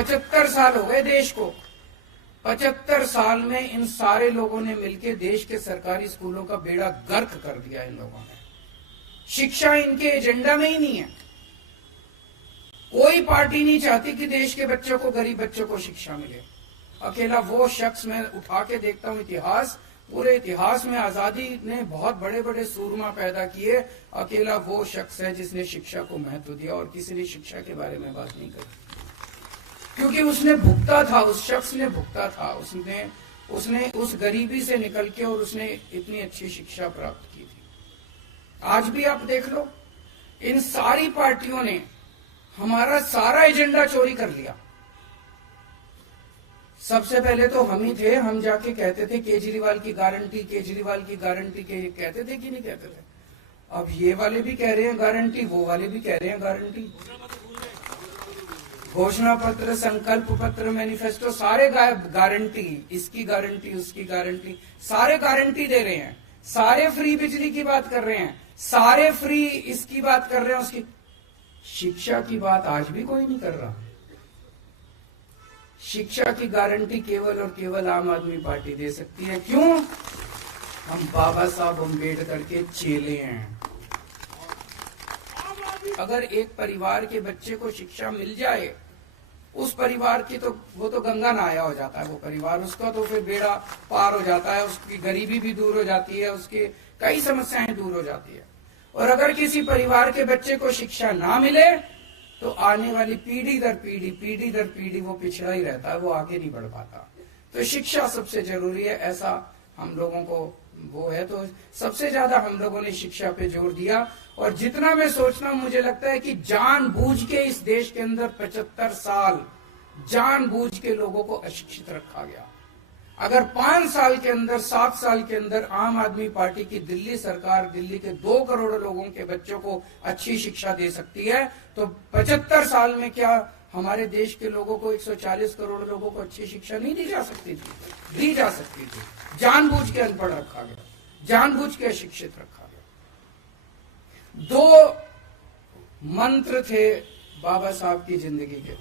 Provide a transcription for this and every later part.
75 साल हो गए देश को। 75 साल में इन सारे लोगों ने मिलकर देश के सरकारी स्कूलों का बेड़ा गर्क कर दिया। इन लोगों ने शिक्षा इनके एजेंडा में ही नहीं है। कोई पार्टी नहीं चाहती कि देश के बच्चों को, गरीब बच्चों को शिक्षा मिले। अकेला वो शख्स, मैं उठा के देखता हूं इतिहास, पूरे इतिहास में आजादी ने बहुत बड़े बड़े सूरमा पैदा किए, अकेला वो शख्स है जिसने शिक्षा को महत्व दिया और किसी ने शिक्षा के बारे में बात नहीं करी, क्योंकि उसने भुगता था, उस शख्स ने भुगता था, उसने उस गरीबी से निकल के और उसने इतनी अच्छी शिक्षा प्राप्त की थी। आज भी आप देख लो, इन सारी पार्टियों ने हमारा सारा एजेंडा चोरी कर लिया। सबसे पहले तो हम ही थे, हम जाके कहते थे केजरीवाल की गारंटी, केजरीवाल की गारंटी के कहते थे कि नहीं कहते थे। अब ये वाले भी कह रहे हैं गारंटी, वो वाले भी कह रहे हैं गारंटी। घोषणा पत्र, संकल्प पत्र, मैनिफेस्टो, सारे गारंटी, इसकी गारंटी, उसकी गारंटी, सारे गारंटी दे रहे हैं। सारे फ्री बिजली की बात कर रहे हैं, सारे फ्री इसकी बात कर रहे हैं, उसकी। शिक्षा की बात आज भी कोई नहीं कर रहा। शिक्षा की गारंटी केवल और केवल आम आदमी पार्टी दे सकती है। क्यों? हम बाबा साहब अम्बेडकर के चेले हैं। अगर एक परिवार के बच्चे को शिक्षा मिल जाए, उस परिवार की तो वो तो गंगा नहाया हो जाता है, वो परिवार, उसका तो फिर बेड़ा पार हो जाता है, उसकी गरीबी भी दूर हो जाती है, उसकी कई समस्याएं दूर हो जाती है। और अगर किसी परिवार के बच्चे को शिक्षा ना मिले तो आने वाली पीढ़ी दर पीढ़ी वो पिछड़ा ही रहता है, वो आगे नहीं बढ़ पाता। तो शिक्षा सबसे जरूरी है, ऐसा हम लोगों को वो है। तो सबसे ज्यादा हम लोगों ने शिक्षा पे जोर दिया। और जितना मैं सोचना, मुझे लगता है कि जानबूझ के इस देश के अंदर 75 साल जानबूझ के लोगों को अशिक्षित रखा गया। अगर 5 साल के अंदर, 7 साल के अंदर आम आदमी पार्टी की दिल्ली सरकार दिल्ली के 2 करोड़ लोगों के बच्चों को अच्छी शिक्षा दे सकती है, तो 75 साल में क्या हमारे देश के लोगों को, 140 करोड़ लोगों को अच्छी शिक्षा नहीं दी जा सकती थी? दी जा सकती थी। जानबूझ के अनपढ़ रखा गया, जानबूझ के अशिक्षित रखा गया। 2 मंत्र थे बाबा साहब की जिंदगी के,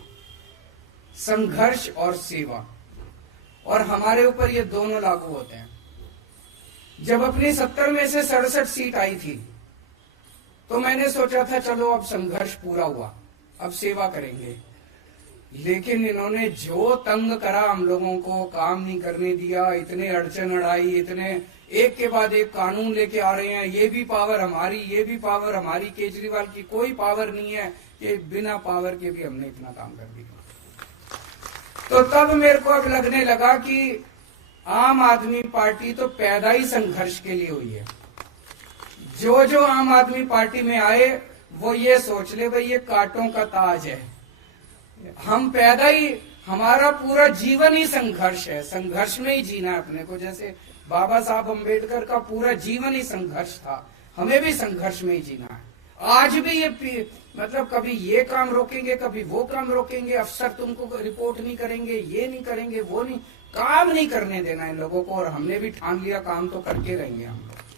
संघर्ष और सेवा, और हमारे ऊपर ये दोनों लागू होते हैं। जब अपनी 70 में से 67 सीट आई थी, तो मैंने सोचा था चलो अब संघर्ष पूरा हुआ, अब सेवा करेंगे। लेकिन इन्होंने जो तंग करा हम लोगों को, काम नहीं करने दिया, इतने अड़चन अड़ाई, इतने एक के बाद एक कानून लेके आ रहे हैं, ये भी पावर हमारी, ये भी पावर हमारी। केजरीवाल की कोई पावर नहीं है कि बिना पावर के भी हमने इतना काम कर दिया। तो तब मेरे को अब लगने लगा कि आम आदमी पार्टी तो पैदा ही संघर्ष के लिए हुई है। जो जो आम आदमी पार्टी में आए वो ये सोच ले भाई ये कांटों का ताज है। हम पैदा ही, हमारा पूरा जीवन ही संघर्ष है, संघर्ष में ही जीना है अपने को। जैसे बाबा साहब अम्बेडकर का पूरा जीवन ही संघर्ष था, हमें भी संघर्ष में ही जीना है। आज भी ये मतलब कभी ये काम रोकेंगे, कभी वो काम रोकेंगे, अफसर तुमको रिपोर्ट नहीं करेंगे, ये नहीं करेंगे, वो नहीं, काम नहीं करने देना इन लोगों को। और हमने भी ठान लिया काम तो करके रहेंगे हम लोग।